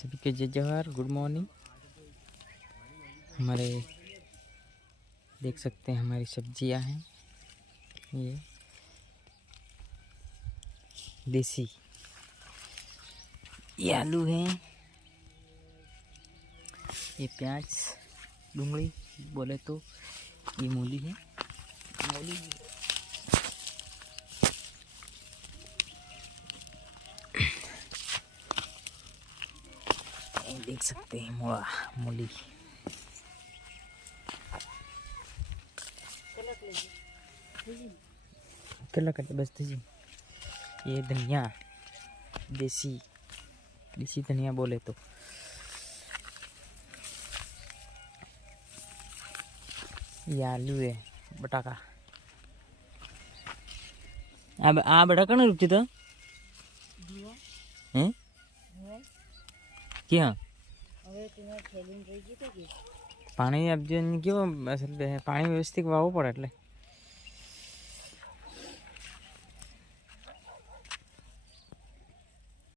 सभी के जय जवाहर, गुड मॉर्निंग। हमारे देख सकते हैं हमारी सब्जियां हैं, ये देसी, ये आलू हैं, ये प्याज डूंगली बोले तो, ये मूली है, मूली देख सकते हैं, मोड़ा मूली कल करते बस जी। ये धनिया देसी देसी धनिया बोले तो, ये आलू है, बटाका अब आ बटाका ना रुपये तो हैं क्या पानी अब जो क्यों असल पानी व्यवस्थित वावू पड़े એટલે